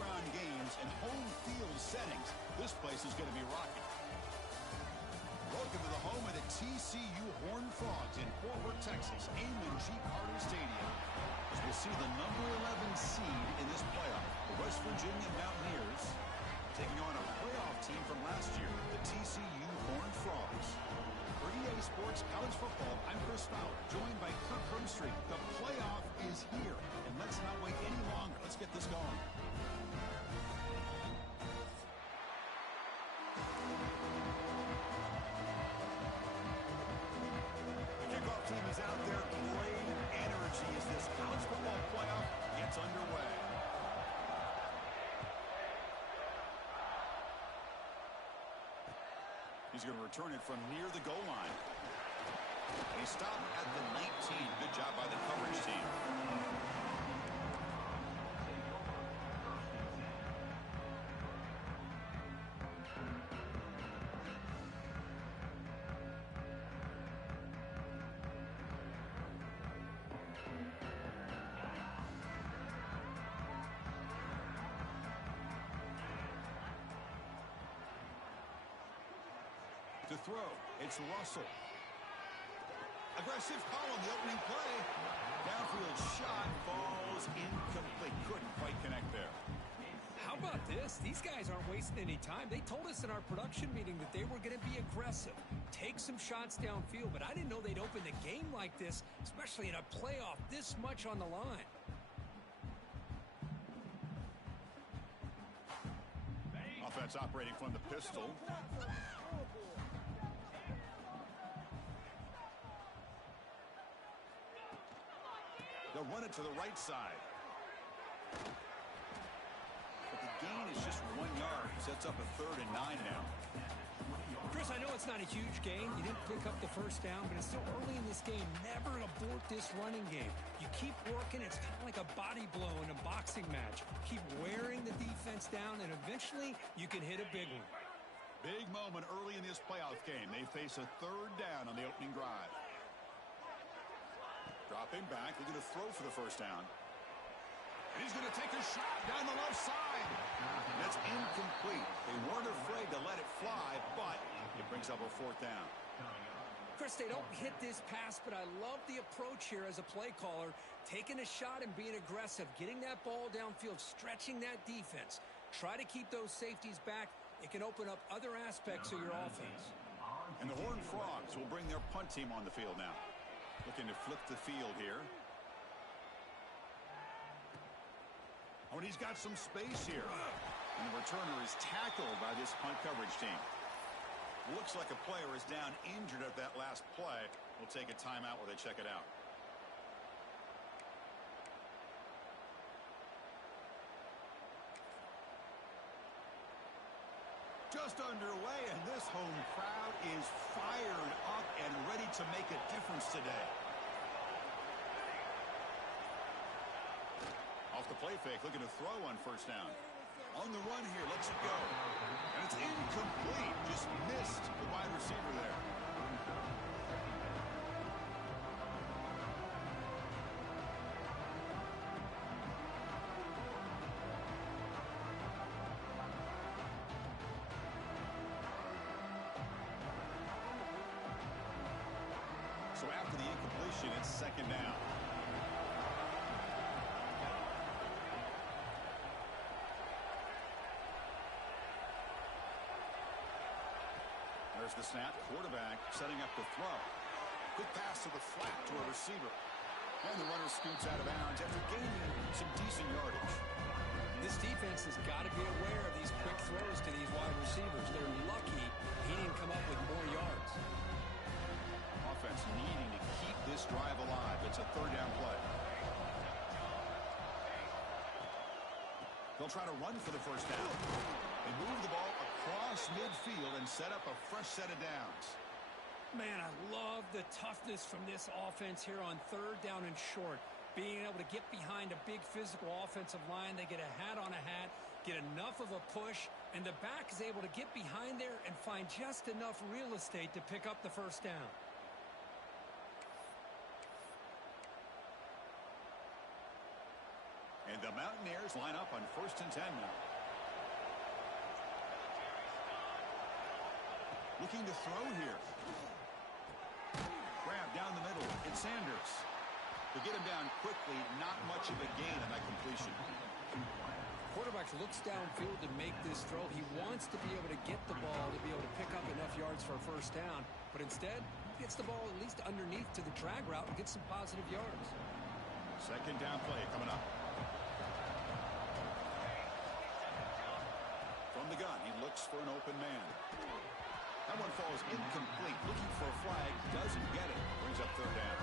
first-round games and home field settings, this place is going to be rocking. Welcome to the home of the TCU Horned Frogs in Fort Worth, Texas, Amon G. Carter Stadium. As we'll see the number 11 seed in this playoff, the West Virginia Mountaineers, taking on a playoff team from last year, the TCU Horned Frogs. For EA Sports College Football, I'm Chris Fowler, joined by Kirk Herbstreit. The playoff is here, and let's not wait any longer. Let's get this going. Team is out there, great energy as this college football playoff gets underway. He's going to return it from near the goal line. And he stopped at the 19. Good job by the coverage team. To throw, it's Russell. Aggressive call on the opening play. Downfield shot falls incomplete. Couldn't quite connect there. How about this? These guys aren't wasting any time. They told us in our production meeting that they were going to be aggressive, take some shots downfield, but I didn't know they'd open the game like this, especially in a playoff this much on the line. Offense operating from the pistol. They'll run it to the right side. But the gain is just 1 yard. Sets up a 3rd and 9 now. Chris, I know it's not a huge gain. You didn't pick up the first down, but it's still early in this game. Never abort this running game. You keep working. It's kind of like a body blow in a boxing match. Keep wearing the defense down, and eventually you can hit a big one. Big moment early in this playoff game. They face a 3rd down on the opening drive. Dropping back, they're going to throw for the first down. And he's going to take a shot down the left side. That's incomplete. They weren't afraid to let it fly, but it brings up a 4th down. Chris, they don't hit this pass, but I love the approach here as a play caller. Taking a shot and being aggressive, getting that ball downfield, stretching that defense. Try to keep those safeties back. It can open up other aspects of your offense. And the Horned Frogs will bring their punt team on the field now. Looking to flip the field here. Oh, and he's got some space here. And the returner is tackled by this punt coverage team. Looks like a player is down injured at that last play. We'll take a timeout while they check it out. Just underway, and this home crowd is fired up and ready to make a difference today. Off the play fake, looking to throw on first down. On the run here, lets it go. And it's incomplete. Just missed the wide receiver there. So after the incompletion, it's 2nd down. There's the snap. Quarterback setting up the throw. Good pass to the flat to a receiver. And the runner scoots out of bounds after gaining some decent yardage. This defense has got to be aware of these quick throws to these wide receivers. They're lucky he didn't come up with more yards. Offense needing to keep this drive alive. It's a 3rd down play. They'll try to run for the first down. They move the ball across midfield and set up a fresh set of downs. Man, I love the toughness from this offense here on 3rd down and short. Being able to get behind a big physical offensive line. They get a hat on a hat, get enough of a push, and the back is able to get behind there and find just enough real estate to pick up the first down. And the Mountaineers line up on 1st and 10 now. Looking to throw here. Grab down the middle. It's Sanders. To get him down quickly, not much of a gain on that completion. Quarterback looks downfield to make this throw. He wants to be able to get the ball to be able to pick up enough yards for a first down. But instead, he gets the ball at least underneath to the drag route and gets some positive yards. Second down play coming up. From the gun, he looks for an open man. That one falls incomplete. Looking for a flag, doesn't get it. Brings up 3rd down.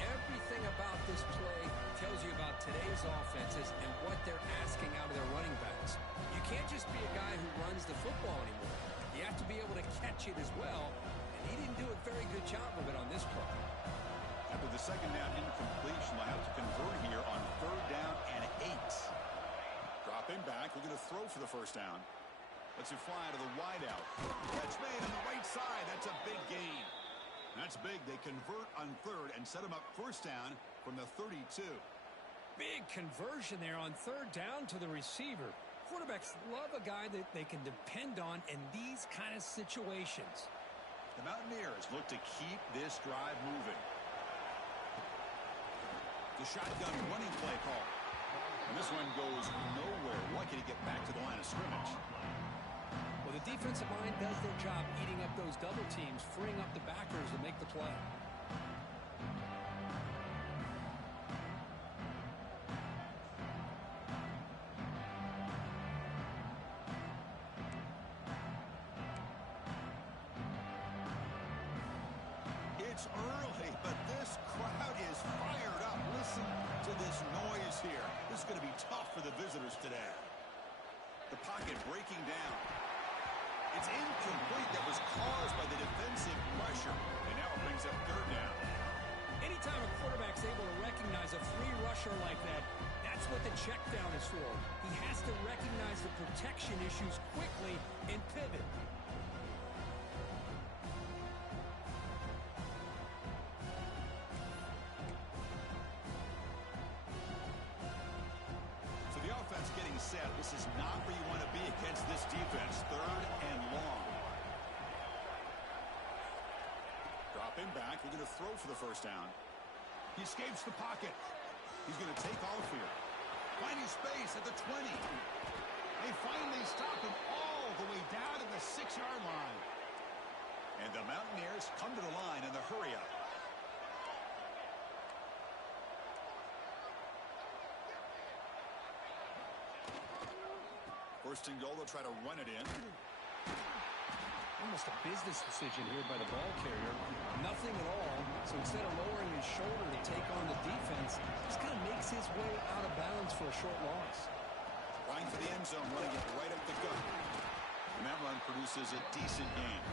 Everything about this play tells you about today's offenses and what they're asking out of their running backs. You can't just be a guy who runs the football anymore. You have to be able to catch it as well, and he didn't do a very good job of it on this play. After the second down incompletion, they'll have to convert here on 3rd down and 8. Dropping back, looking to throw for the first down. Lets it fly to the wideout. Catch made on the right side. That's a big gain. That's big. They convert on 3rd and set him up first down from the 32. Big conversion there on 3rd down to the receiver. Quarterbacks love a guy that they can depend on in these kind of situations. The Mountaineers look to keep this drive moving. The shotgun running play call. And this one goes nowhere. Lucky to get back to the line of scrimmage. Well, the defensive line does their job eating up those double teams, freeing up the backers to make the play. It's early, but this crowd is fired up. Listen to this noise here. This is going to be tough for the visitors today. The pocket breaking down. It's incomplete. That was caused by the defensive pressure. And now it brings up 3rd down. Anytime a quarterback's able to recognize a free rusher like that, that's what the check down is for. He has to recognize the protection issues quickly and pivot. Getting set. This is not where you want to be against this defense. 3rd and long. Dropping back. We're going to throw for the first down. He escapes the pocket. He's going to take off here. Finding space at the 20. They finally stop him all the way down to the 6-yard line. And the Mountaineers come to the line in the hurry up. First and goal, they'll try to run it in. Almost a business decision here by the ball carrier. Nothing at all. So instead of lowering his shoulder to take on the defense, just kind of makes his way out of bounds for a short loss. Trying for the end zone, running it right up the gut. And that run produces a decent gain.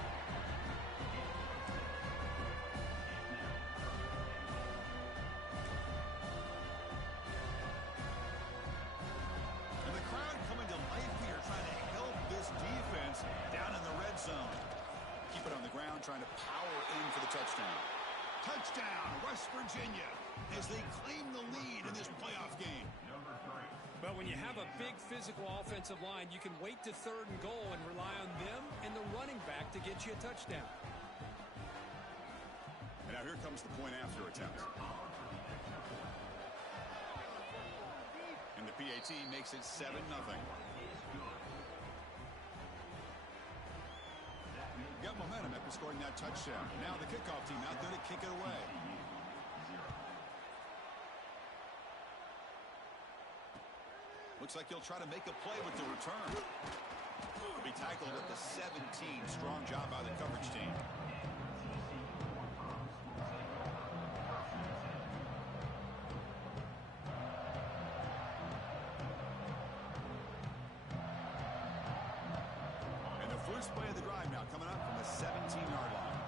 Trying to power in for the touchdown. Touchdown, West Virginia, as they claim the lead in this playoff game. But when you have a big physical offensive line, you can wait to 3rd and goal and rely on them and the running back to get you a touchdown. And now here comes the point after attempt. And the PAT makes it 7-0. Got momentum after scoring that touchdown. Now the kickoff team out there to kick it away. Looks like he'll try to make a play with the return. He'll be tackled at the 17. Strong job by the coverage team. First play of the drive now coming up from the 17-yard line.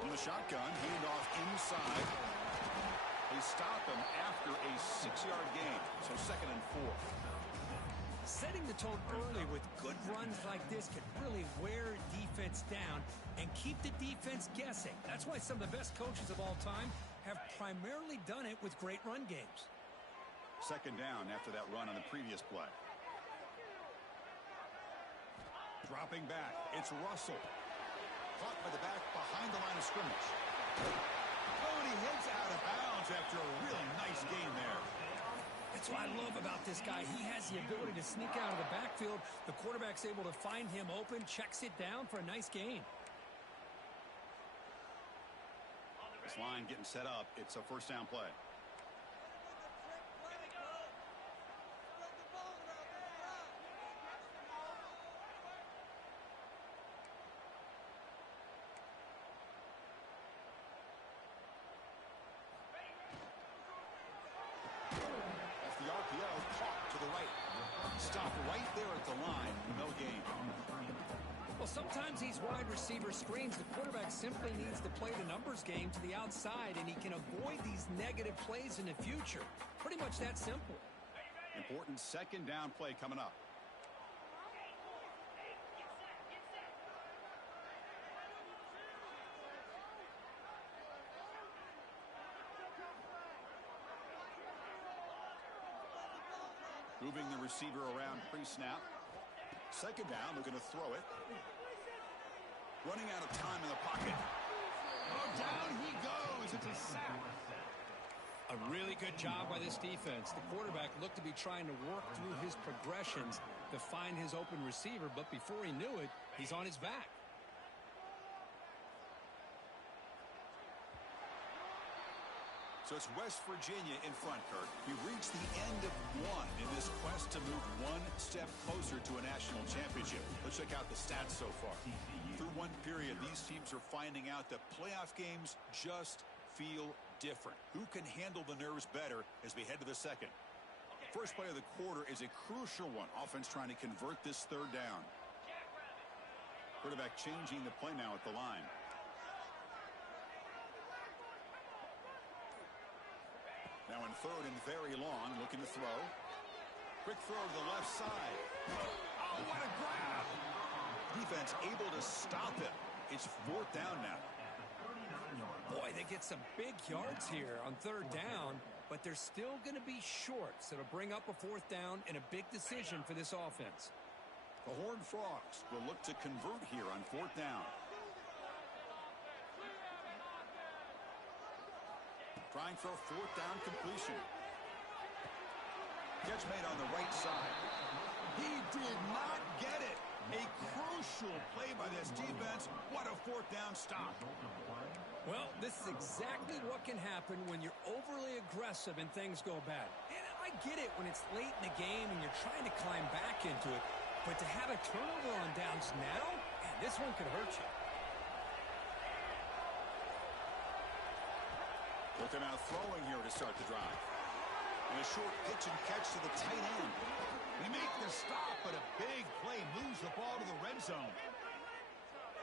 From the shotgun, hand off inside. They stop him after a 6-yard gain, so 2nd and 4. Setting the tone early with good runs like this can really wear defense down and keep the defense guessing. That's why some of the best coaches of all time have primarily done it with great run games. Second down after that run on the previous play. Dropping back, it's Russell. Caught by the back behind the line of scrimmage. Oh, and he heads out of bounds after a really nice gain there. That's what I love about this guy. He has the ability to sneak out of the backfield. The quarterback's able to find him open, checks it down for a nice gain. This line getting set up. It's a first down play. Stop right there at the line. No gain. Well, sometimes these wide receiver screens, the quarterback simply needs to play the numbers game to the outside, and he can avoid these negative plays in the future. Pretty much that simple. Important second down play coming up. Moving the receiver around pre-snap. Second down, looking to throw it. Running out of time in the pocket. Oh, down he goes. It's a sack. A really good job by this defense. The quarterback looked to be trying to work through his progressions to find his open receiver, but before he knew it, he's on his back. So it's West Virginia in front, Kirk. We reached the end of one in this quest to move one step closer to a national championship. Let's check out the stats so far. Through one period, these teams are finding out that playoff games just feel different. Who can handle the nerves better as we head to the second? First play of the quarter is a crucial one. Offense trying to convert this third down. Quarterback changing the play now at the line. Now in third and very long, looking to throw. Quick throw to the left side. Oh, what a grab! Defense able to stop him. It's fourth down now. Boy, they get some big yards here on third down, but they're still going to be short. So it'll bring up a fourth down and a big decision for this offense. The Horned Frogs will look to convert here on fourth down. Trying for a fourth down completion. Catch made on the right side. He did not get it. A crucial play by this defense. What a fourth down stop. Well, this is exactly what can happen when you're overly aggressive and things go bad. And I get it when it's late in the game and you're trying to climb back into it. But to have a turnover on downs now, man, this one could hurt you. Looking out throwing here to start the drive. And a short pitch and catch to the tight end. They make the stop, but a big play moves the ball to the red zone.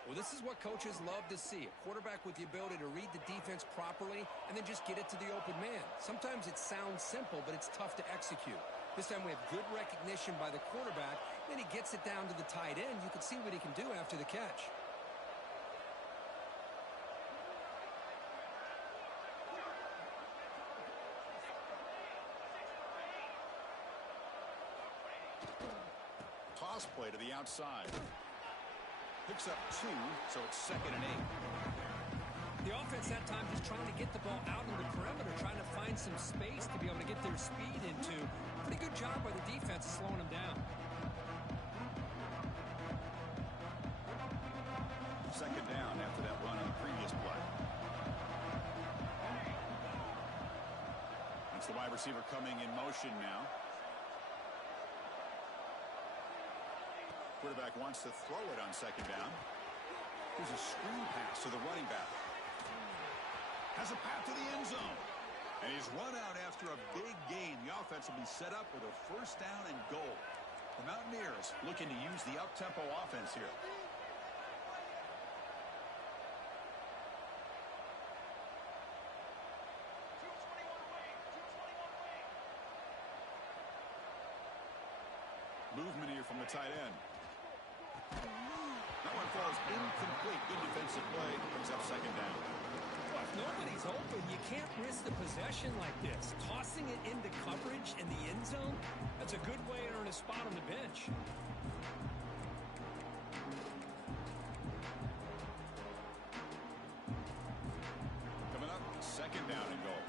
Well, this is what coaches love to see. A quarterback with the ability to read the defense properly and then just get it to the open man. Sometimes it sounds simple, but it's tough to execute. This time we have good recognition by the quarterback. Then he gets it down to the tight end. You can see what he can do after the catch. Toss play to the outside. Picks up 2, so it's 2nd and 8. The offense that time just trying to get the ball out in the perimeter, trying to find some space to be able to get their speed into. Pretty good job by the defense of slowing them down. Second down after that run on the previous play. That's the wide receiver coming in motion now. Quarterback wants to throw it on second down. Here's a screen pass to the running back. Has a path to the end zone. And he's run out after a big gain. The offense will be set up with a first down and goal. The Mountaineers looking to use the up-tempo offense here. the tight end. That one falls incomplete. Good defensive play. Brings up second down. Well, if nobody's open, you can't risk the possession like this. Tossing it into coverage in the end zone, that's a good way to earn a spot on the bench. Coming up, second down and goal.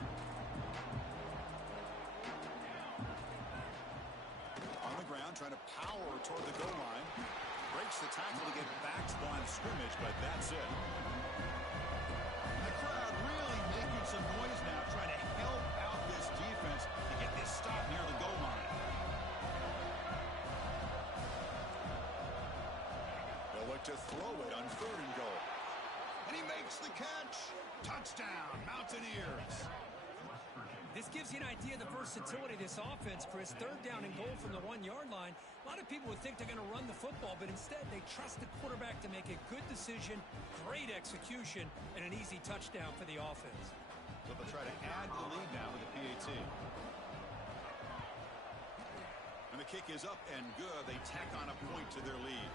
On the ground, trying to power toward the goal line. Breaks the tackle to get back to the line of scrimmage, but that's it. The crowd really making some noise now, trying to help out this defense to get this stop near the goal line. They'll look to throw it on third and goal. And he makes the catch. Touchdown, Mountaineers. This gives you an idea of the versatility of this offense, Chris. Third down and goal from the 1-yard line. A lot of people would think they're going to run the football, but instead they trust the quarterback to make a good decision, great execution, and an easy touchdown for the offense. So they'll try to add the lead now with the PAT. And the kick is up and good. They tack on a point to their lead.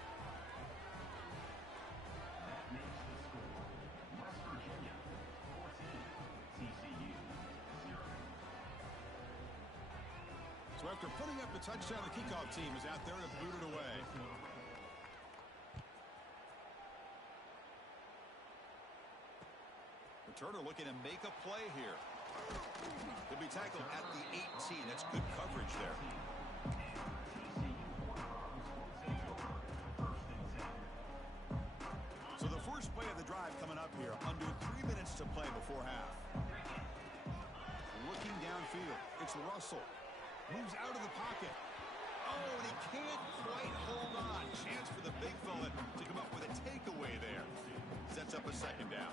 So after putting up the touchdown, the kickoff team is out there to boot it away. Returner looking to make a play here. He'll be tackled at the 18. That's good coverage there. So the first play of the drive coming up here. Under 3 minutes to play before half. Looking downfield. It's Russell. Moves out of the pocket. Oh, and he can't quite hold on. Chance for the big fella to come up with a takeaway there. Sets up a second down.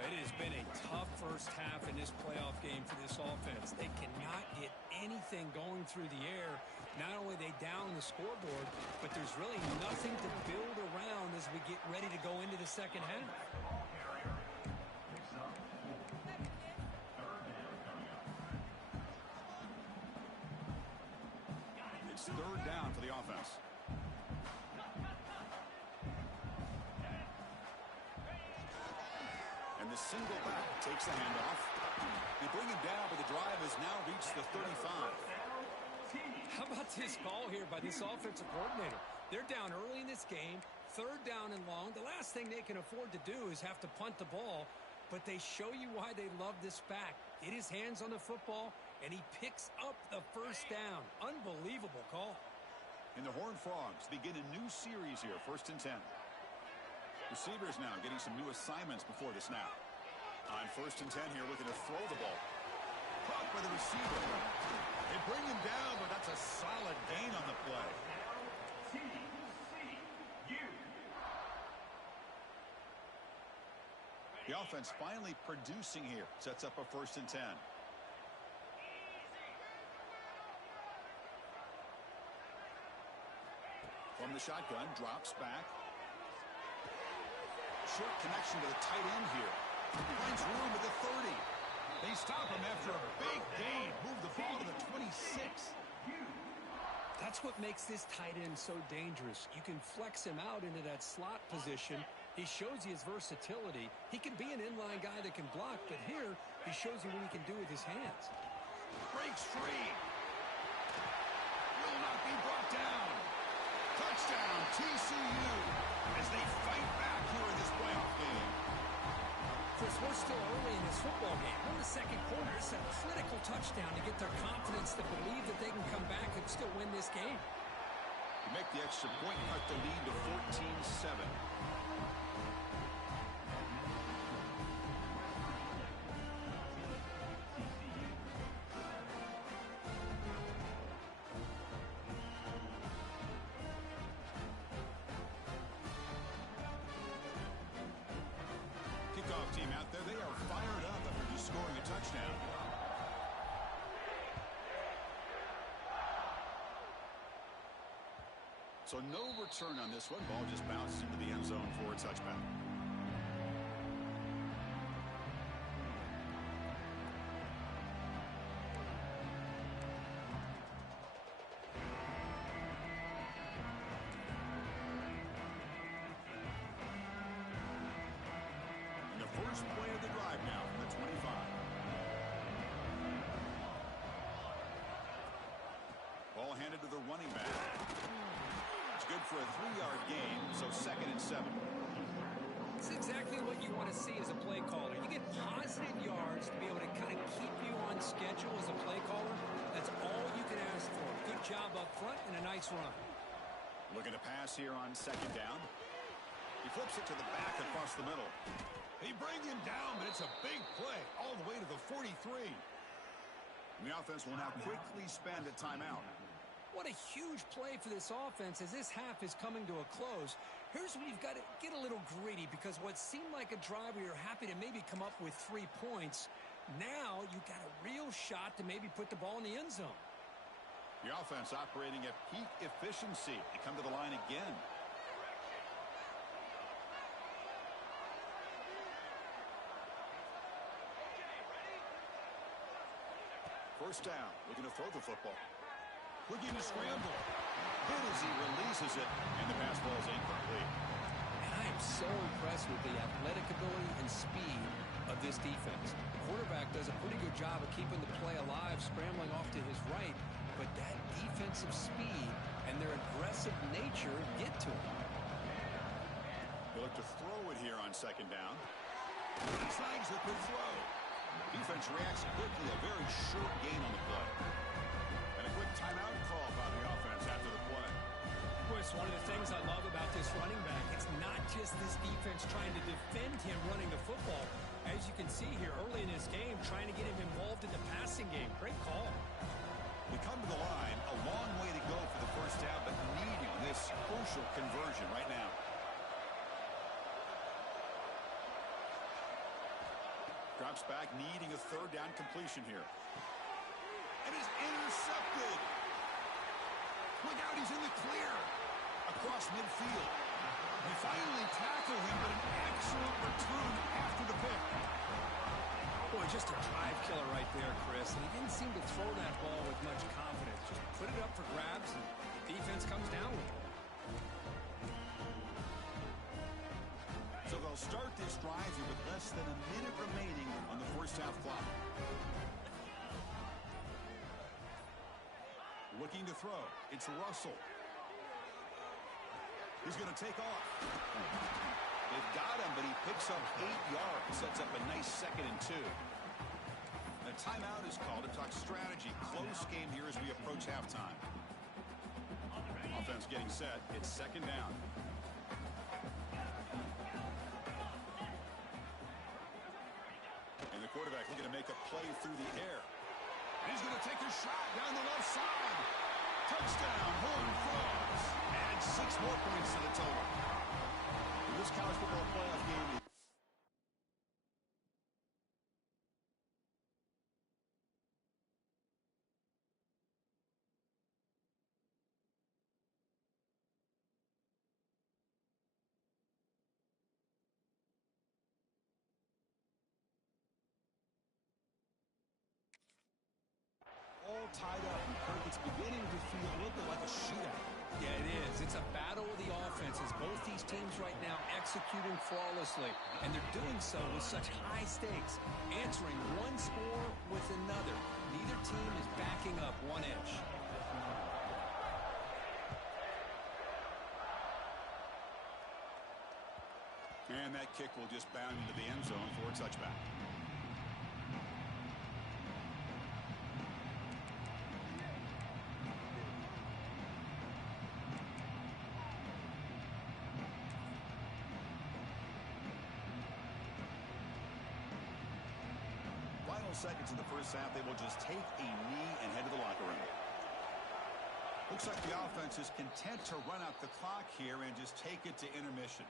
It has been a tough first half in this playoff game for this offense. They cannot get anything going through the air. Not only are they down the scoreboard, but there's really nothing to build around as we get ready to go into the second half. Third down for the offense. And the single back takes the handoff. They bring him down, but the drive has now reached the 35. How about this call here by this offensive coordinator? They're down early in this game, third down and long. The last thing they can afford to do is have to punt the ball, but they show you why they love this back. Get his hands on the football, and he picks up the first down. Unbelievable call. And the Horned Frogs begin a new series here, 1st and 10. Receivers now getting some new assignments before the snap. On 1st and 10 here, looking to throw the ball. Caught by the receiver. They bring him down, but that's a solid gain on the play. The offense finally producing here. Sets up a 1st and 10. From the shotgun, drops back. Short connection to the tight end here. Finds room at the 30. They stop him after a big gain. Move the ball to the 26. That's what makes this tight end so dangerous. You can flex him out into that slot position. He shows you his versatility. He can be an inline guy that can block, but here he shows you what he can do with his hands. Breaks free. Will not be brought down. Touchdown, TCU, as they fight back here in this playoff game. Chris, we're still early in this football game. We're in the second quarter. It's a critical touchdown to get their confidence to believe that they can come back and still win this game. To make the extra point, cut the lead to 14-7. Team out there, they are fired up after just scoring a touchdown. So no return on this one. Ball just bounces into the end zone for a touchback. first play of the drive now from the 25. Ball handed to the running back. It's good for a 3-yard gain, so 2nd and 7. It's exactly what you want to see as a play caller. You get positive yards to be able to kind of keep you on schedule as a play caller. That's all you can ask for. Good job up front and a nice run. Looking to pass here on 2nd down. He flips it to the back across the middle. They bring him down, but it's a big play all the way to the 43. The offense will now quickly spend a timeout. What a huge play for this offense as this half is coming to a close. Here's where you've got to get a little greedy, because what seemed like a drive where you're happy to maybe come up with 3 points, now you've got a real shot to maybe put the ball in the end zone. The offense operating at peak efficiency. They come to the line again. First down, looking to throw the football. Looking to scramble. Hit as he releases it, and the pass ball is incomplete. And I am so impressed with the athletic ability and speed of this defense. The quarterback does a pretty good job of keeping the play alive, scrambling off to his right, but that defensive speed and their aggressive nature get to him. They look to throw it here on 2nd down. He snags the quick throw. Defense reacts quickly, a very short gain on the play. And a quick timeout call by the offense after the play. Chris, one of the things I love about this running back, it's not just this defense trying to defend him running the football. As you can see here early in this game, trying to get him involved in the passing game. Great call. We come to the line, a long way to go for the first down, but needing this crucial conversion right now. Drops back, needing a 3rd down completion here. And is intercepted. Look out, he's in the clear. Across midfield. They finally tackle him, but an excellent return after the pick. Boy, just a drive killer right there, Chris. And he didn't seem to throw that ball with much confidence. Just put it up for grabs, and the defense comes down with it. So they'll start this drive here with less than a minute remaining on the first half clock. Looking to throw. It's Russell. He's going to take off. They've got him, but he picks up 8 yards. Sets up a nice 2nd and 2. A timeout is called to talk strategy. Close game here as we approach halftime. Offense getting set. It's 2nd down. And the quarterback looking to make a play through the air. And he's going to take a shot down the left side. Touchdown, Horned Frogs. And 6 more points to the total. In this college football playoff game, all tied up. It's beginning to feel a little bit like a shootout. Yeah, it is. It's a battle of the offenses. Both these teams right now executing flawlessly, and they're doing so with such high stakes, answering one score with another. Neither team is backing up 1 inch. And that kick will just bound into the end zone for a touchback. Final seconds in the first half, they will just take a knee and head to the locker room. Looks like the offense is content to run out the clock here and just take it to intermission.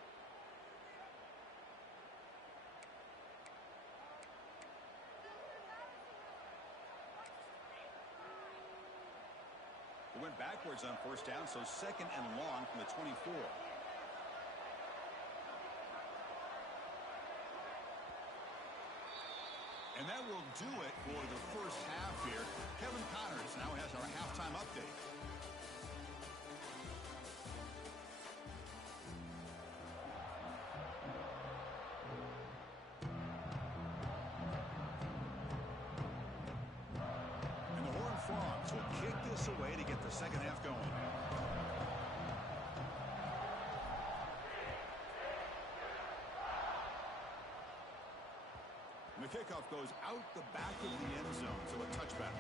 They went backwards on first down, so 2nd and long from the 24. And that will do it for the first half here. Kevin Connors now has our halftime update. us away to get the second half going. And the kickoff goes out the back of the end zone, so a touchback.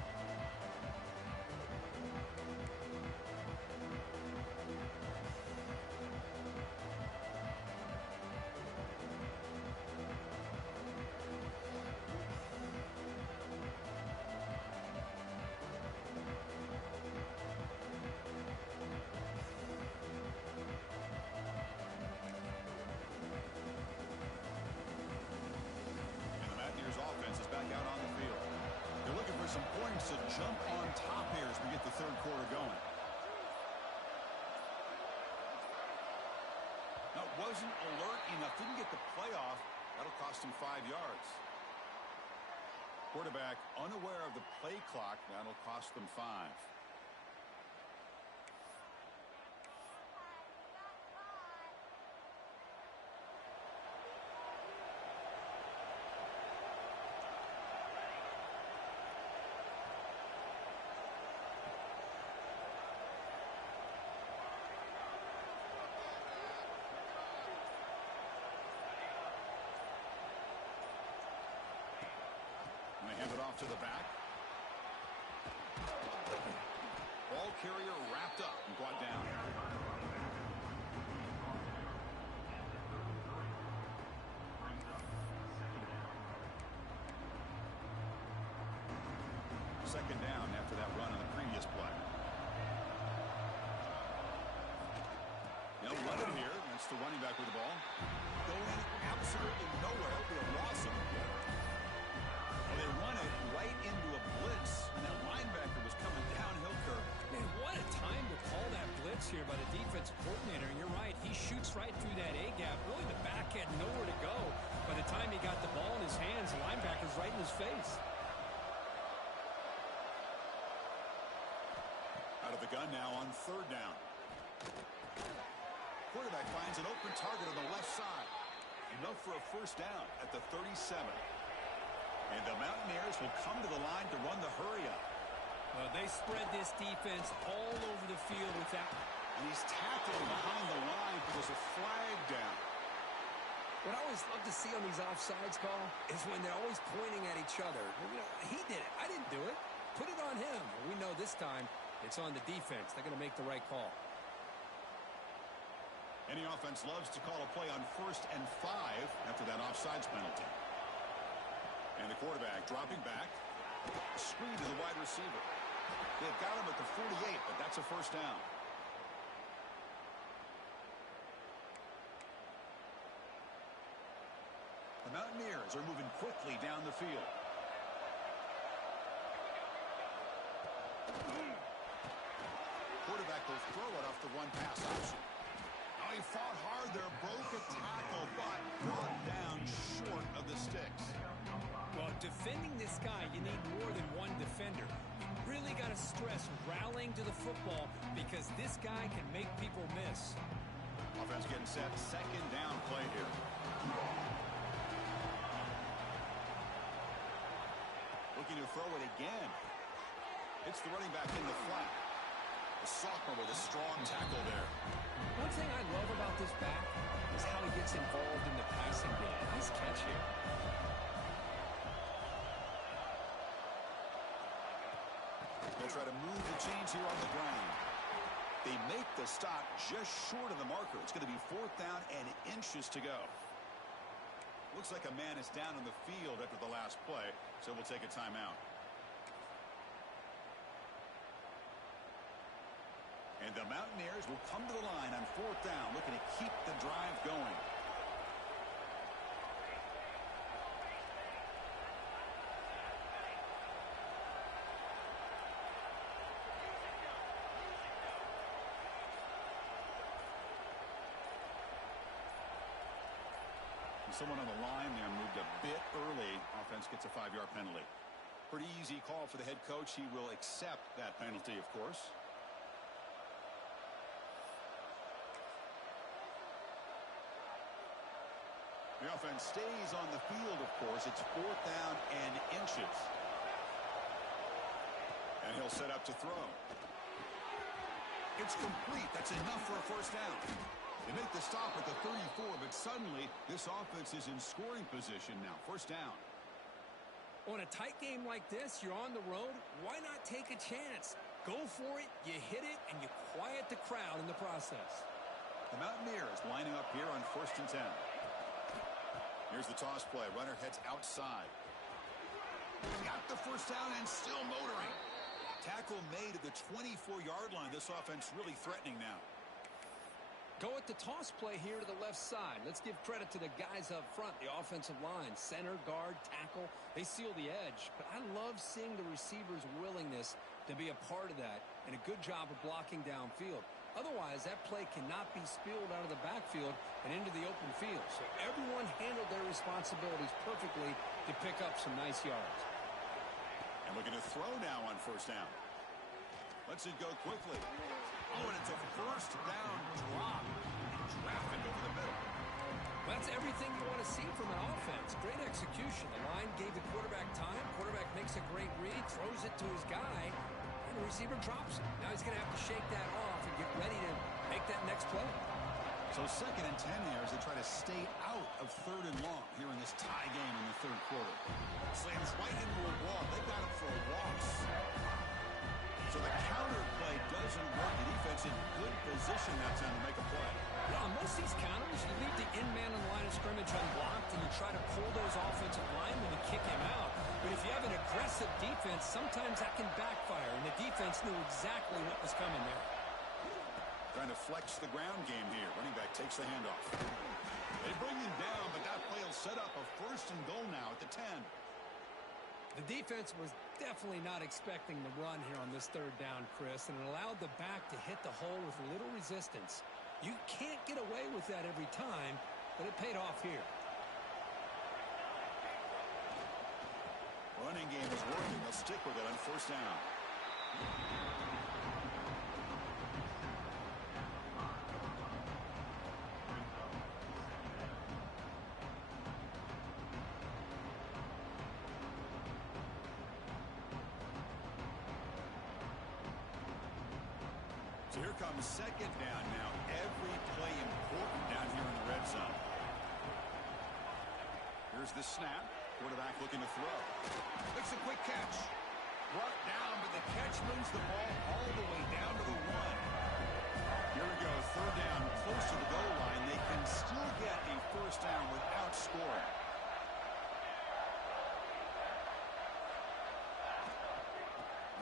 Offense is back out on the field. They're looking for some points to jump on top here as we get the third quarter going. Now, wasn't alert enough. Didn't get the playoff. That'll cost him 5 yards. Quarterback unaware of the play clock. That'll cost them 5. Hand it off to the back. Ball carrier wrapped up and brought down. Second down after that run on the previous play. They'll run it here. That's the running back with the ball. Going absolutely nowhere. It'll be a loss of it. They run it right into a blitz, and that linebacker was coming downhill curve. Man, what a time to call that blitz here by the defensive coordinator. And you're right, he shoots right through that A-gap. Really, the back had nowhere to go. By the time he got the ball in his hands, the linebacker's right in his face. Out of the gun now on third down. Quarterback finds an open target on the left side. Enough for a first down at the 37. And the Mountaineers will come to the line to run the hurry-up. They spread this defense all over the field with that. And he's tackling behind the line, but there's a flag down. What I always love to see on these offsides call is when they're always pointing at each other. You know, he did it. I didn't do it. Put it on him. We know this time it's on the defense. They're going to make the right call. Any offense loves to call a play on 1st and 5 after that offsides penalty. And the quarterback dropping back. Screen to the wide receiver. They've got him at the 48, but that's a first down. The Mountaineers are moving quickly down the field. Quarterback will throw it off the one pass option. Oh, he fought hard there, broke a tackle, but brought down short of the sticks. Well, defending this guy, you need more than one defender. You really got to stress rallying to the football because this guy can make people miss. Offense getting set. Second down play here. Looking to throw it again. It's the running back in the flat. The sophomore with a strong tackle there. One thing I love about this back is how he gets involved in the passing game. Nice catch here. They'll try to move the chains here on the ground. They make the stop just short of the marker. It's going to be 4th down and inches to go. Looks like a man is down in the field after the last play, so we'll take a timeout. And the Mountaineers will come to the line on 4th down, looking to keep the drive going. Someone on the line there moved a bit early. Offense gets a 5-yard penalty. Pretty easy call for the head coach. He will accept that penalty, of course. The offense stays on the field, of course. It's 4th down and inches. And he'll set up to throw. It's complete. That's enough for a first down. They make the stop at the 34, but suddenly this offense is in scoring position now. First down. On a tight game like this, you're on the road. Why not take a chance? Go for it, you hit it, and you quiet the crowd in the process. The Mountaineers lining up here on 1st and 10. Here's the toss play. Runner heads outside. Got the first down and still motoring. Tackle made at the 24-yard line. This offense really threatening now. Go at the toss play here to the left side. Let's give credit to the guys up front, the offensive line, center, guard, tackle. They seal the edge. But I love seeing the receiver's willingness to be a part of that and a good job of blocking downfield. Otherwise, that play cannot be spilled out of the backfield and into the open field. So everyone handled their responsibilities perfectly to pick up some nice yards. And looking to throw now on first down. Lets it go quickly. Oh, and it's a first down drop. Traffic over the middle. Well, that's everything you want to see from an offense. Great execution. The line gave the quarterback time. Quarterback makes a great read, throws it to his guy, and the receiver drops it. Now he's going to have to shake that off and get ready to make that next play. So 2nd and 10 here as they try to stay out of 3rd and long here in this tie game in the 3rd quarter. Slams right into a wall. They got him for a loss. So the counter play doesn't work. The defense in good position that time to make a play. Yeah, on most of these counters, you leave the in-man on the line of scrimmage unblocked, and you try to pull those offensive linemen to kick him out. But if you have an aggressive defense, sometimes that can backfire, and the defense knew exactly what was coming there. Trying to flex the ground game here. Running back takes the handoff. They bring him down, but that play will set up a 1st and goal now at the 10. The defense was definitely not expecting the run here on this 3rd down, Chris, and it allowed the back to hit the hole with little resistance. You can't get away with that every time, but it paid off here. Running game is working. They'll stick with it on first down. So here comes 2nd down now. Every play important down here in the red zone. Here's the snap. Quarterback looking to throw. Makes a quick catch. Brought down, but the catch moves the ball all the way down to the 1. Here we go. 3rd down, close to the goal line. They can still get a first down without scoring.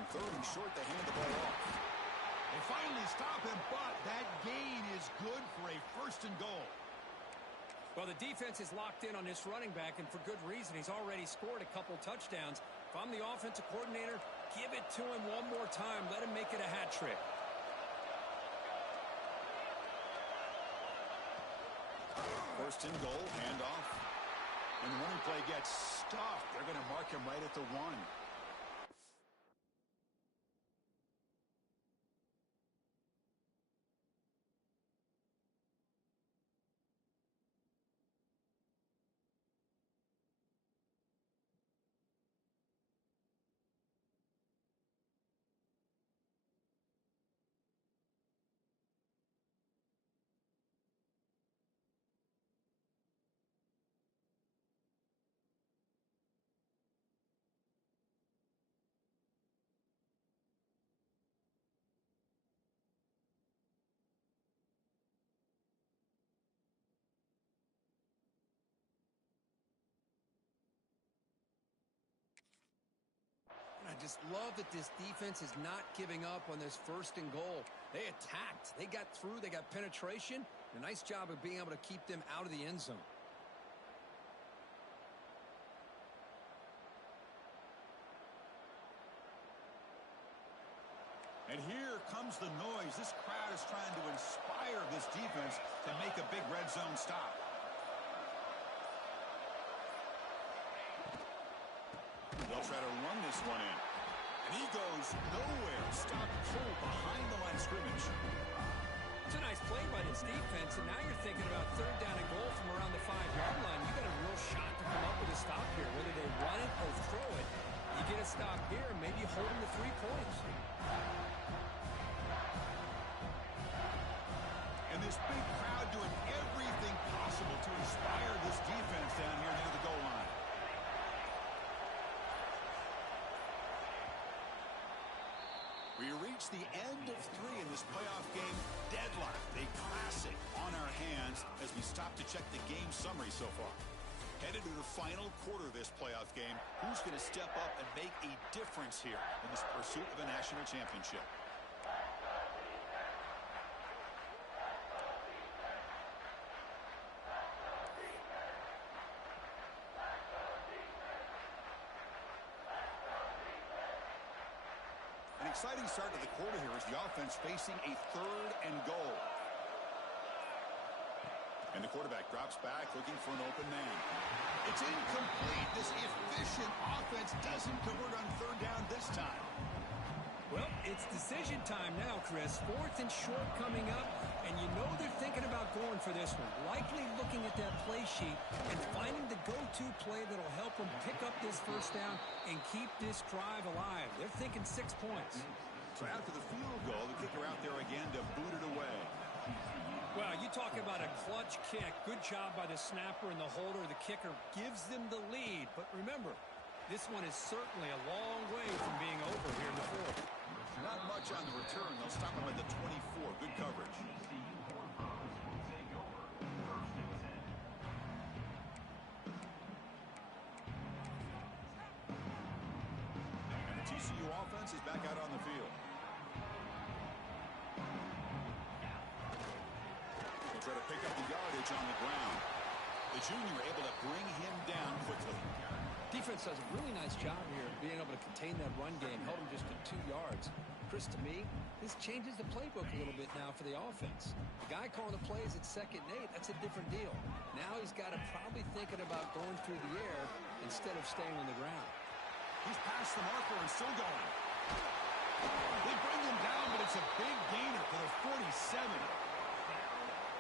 And 3rd and short, they hand the ball off. They finally stop him, but that gain is good for a 1st and goal. Well, the defense is locked in on this running back, and for good reason. He's already scored a couple touchdowns. If I'm the offensive coordinator, give it to him one more time. Let him make it a hat trick. First and goal, handoff. And the running play gets stuffed. They're going to mark him right at the 1. I just love that this defense is not giving up on this 1st and goal. They attacked. They got through. They got penetration. A nice job of being able to keep them out of the end zone. And here comes the noise. This crowd is trying to inspire this defense to make a big red zone stop. They'll try to run this one in. And he goes nowhere. Stop cold behind the line of scrimmage. It's a nice play by this defense, and now you're thinking about 3rd down and goal from around the 5-yard line. You got a real shot to come up with a stop here. Whether they run it or throw it, you get a stop here and maybe hold them to 3 points. this big crowd doing everything possible to inspire this defense down here near the goal line. We reach the end of 3 in this playoff game. Deadlocked, a classic on our hands as we stop to check the game summary so far. Headed to the final quarter of this playoff game, who's going to step up and make a difference here in this pursuit of a national championship? An exciting start to the quarter here as the offense facing a 3rd and goal. And the quarterback drops back looking for an open man. It's incomplete. This efficient offense doesn't convert on 3rd down this time. Well, it's decision time now, Chris. 4th and short coming up, and you know they're thinking about going for this one. Likely looking at that play sheet and finding the go-to play that'll help them pick up this 1st down and keep this drive alive. They're thinking 6 points. So after the field goal, the kicker out there again to boot it away. Well, you talk about a clutch kick. Good job by the snapper and the holder. The kicker gives them the lead. But remember, this one is certainly a long way from being over here in the 4th. Not much on the return. They'll stop him at the 24. Good coverage. And the TCU offense is back out on the field. Try to pick up the yardage on the ground. The junior able to bring him down quickly. Defense does a really nice job here of being able to contain that run game, held him just to 2 yards. Chris, to me, this changes the playbook a little bit now for the offense. The guy calling the plays at 2nd and 8, that's a different deal. Now he's got to probably thinking about going through the air instead of staying on the ground. He's past the marker and still going. They bring him down, but it's a big gainer for the 47.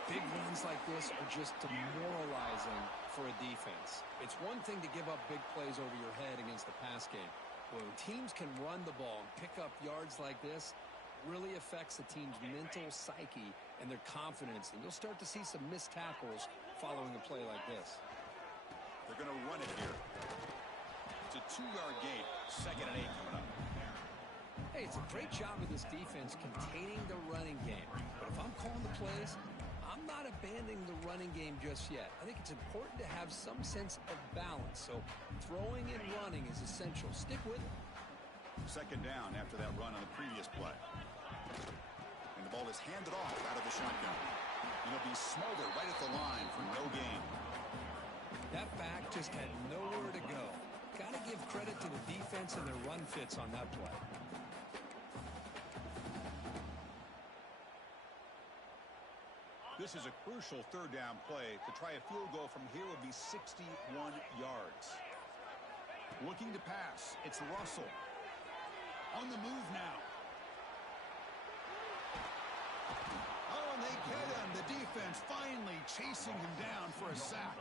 Big runs like this are just demoralizing for a defense. It's one thing to give up big plays over your head against the pass game. When teams can run the ball and pick up yards like this, really affects the team's mental psyche and their confidence. And you'll start to see some missed tackles following a play like this. They're going to run it here. It's a 2-yard gain. 2nd and 8 coming up. Hey, it's a great job of this defense containing the running game. But if I'm calling the plays, I'm not abandoning the running game just yet. I think it's important to have some sense of balance. So throwing and running is essential. Stick with it. 2nd down after that run on the previous play. And the ball is handed off out of the shotgun. It'll be Smolder right at the line for no gain. That back just had nowhere to go. Got to give credit to the defense and their run fits on that play. This is a crucial 3rd down play. To try a field goal from here would be 61 yards. Looking to pass. It's Russell. On the move now. Oh, and they get him. The defense finally chasing him down for a sack.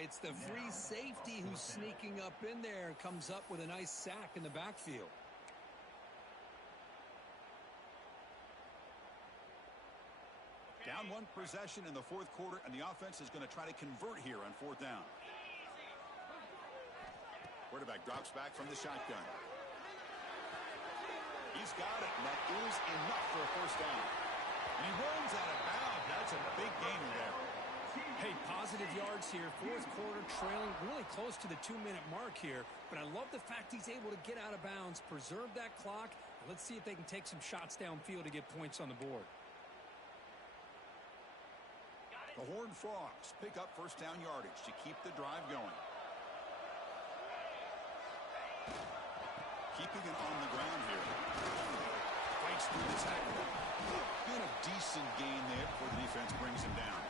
It's the free safety who's sneaking up in there and comes up with a nice sack in the backfield. Down 1 possession in the 4th quarter, and the offense is going to try to convert here on 4th down. Quarterback drops back from the shotgun. He's got it, and that is enough for a 1st down. And he runs out of bounds. That's a big gainer there. Hey, positive yards here. 4th quarter, trailing really close to the 2-minute mark here. But I love the fact he's able to get out of bounds, preserve that clock. And let's see if they can take some shots downfield to get points on the board. The Horned Frogs pick up 1st down yardage to keep the drive going. Keeping it on the ground here. Fights through the tackle. Been a decent gain there before the defense brings him down.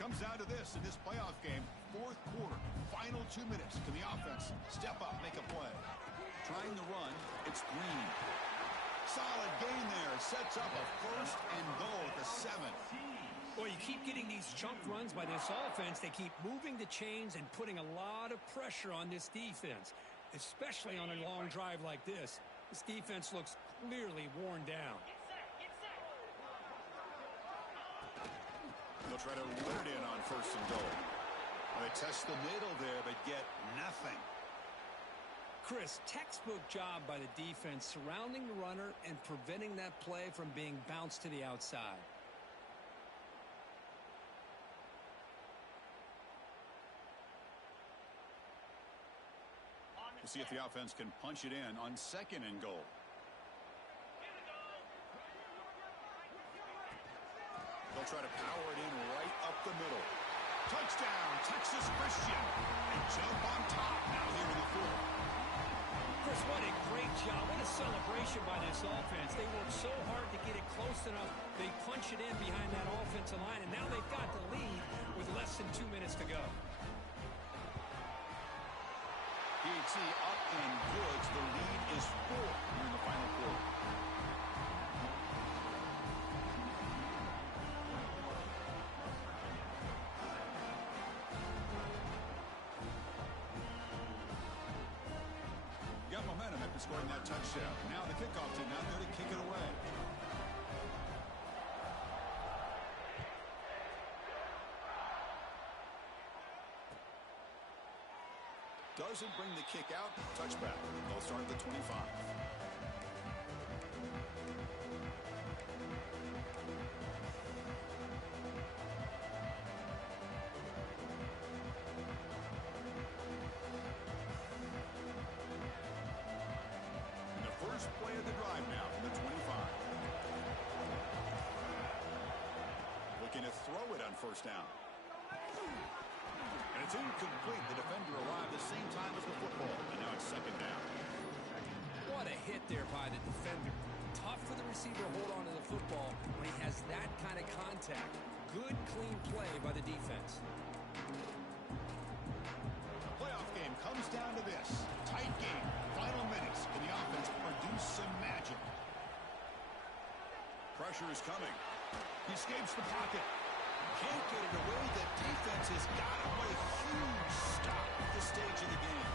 Comes down to this in this playoff game. 4th quarter, final 2 minutes. Can the offense step up, make a play? Trying to run, it's Green. Solid gain there. Sets up a first and goal at the 7. Well, you keep getting these chunk runs by this offense. They keep moving the chains and putting a lot of pressure on this defense, especially on a long drive like this. This defense looks clearly worn down. They'll try to run it in on first and goal. They test the middle there, but get nothing. Chris, textbook job by the defense surrounding the runner and preventing that play from being bounced to the outside. We'll see if the offense can punch it in on second and goal. They'll try to power it in right up the middle. Touchdown, Texas Christian. And jump on top now here in the fourth. Chris, what a great job. What a celebration by this offense. They worked so hard to get it close enough. They punch it in behind that offensive line, and now they've got the lead with less than 2 minutes to go. PHC up and good. The lead is 4 here in the final quarter. Got momentum after scoring that touchdown. Now the kickoff team out there to kick it away. Doesn't bring the kick out. Touchback. They'll start at the 25. And the first play of the drive now from the 25. Looking to throw it on first down. And it's incomplete. The defender arrived the same time as the football. And now it's second down. What a hit there by the defender. Tough for the receiver to hold on to the football when he has that kind of contact. Good, clean play by the defense. The playoff game comes down to this. Tight game. Final minutes. Can the offense produce some magic? Pressure is coming. He escapes the pocket. Can't get it away. The defense has got him. What a huge stop at this stage of the game.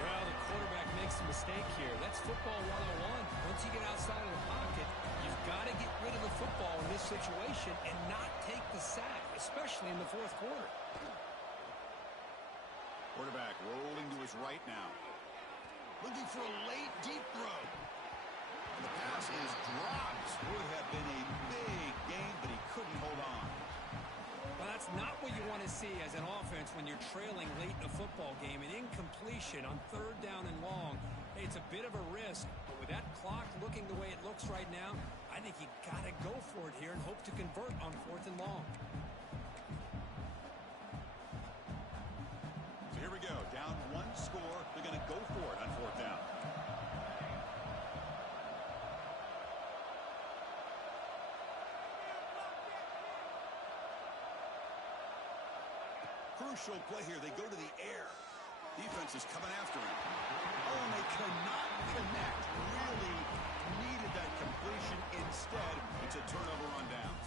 Well, the quarterback makes a mistake here. That's football 101. Once you get outside of the pocket, you've got to get rid of the football in this situation and not take the sack, especially in the fourth quarter. Quarterback rolling to his right now. Looking for a late deep throw. And the pass is dropped. Would have been a big gain, but he couldn't hold on. Well, that's not what you want to see as an offense when you're trailing late in a football game. An incompletion on third down and long. Hey, it's a bit of a risk, but with that clock looking the way it looks right now, I think you got to go for it here and hope to convert on fourth and long. So here we go. Down one score. They're going to go for it on fourth down. Crucial play here. They go to the air. Defense is coming after him. Oh, and they cannot connect. Really needed that completion. Instead, it's a turnover on downs.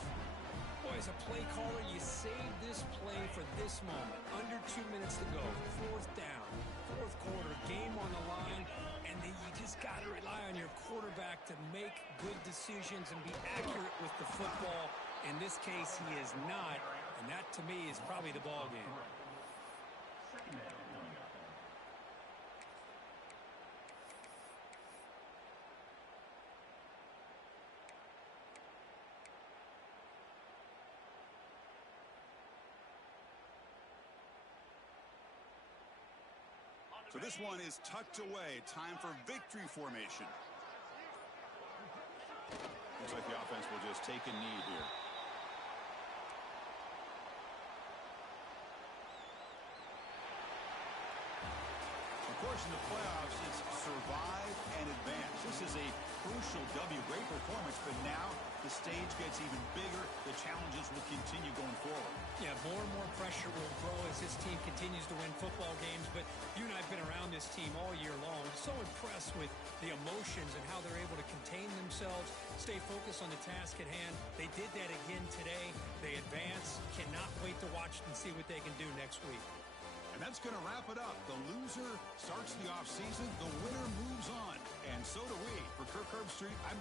Boy, as a play caller, you save this play for this moment. Under 2 minutes to go. Fourth down. Fourth quarter. Game on the line. And then you just got to rely on your quarterback to make good decisions and be accurate with the football. In this case, he is not. And that, to me, is probably the ball game. So this one is tucked away. Time for victory formation. Looks like the offense will just take a knee here. course, in the playoffs, it's survive and advance. This is a crucial W. Great performance, but now the stage gets even bigger. The challenges will continue going forward. Yeah, more and more pressure will grow as this team continues to win football games. But you and I have been around this team all year long. So impressed with the emotions and how they're able to contain themselves, stay focused on the task at hand. They did that again today. They advance. Cannot wait to watch and see what they can do next week. And that's going to wrap it up. The loser starts the offseason. The winner moves on. And so do we. For Kirk Herbstreit, I'm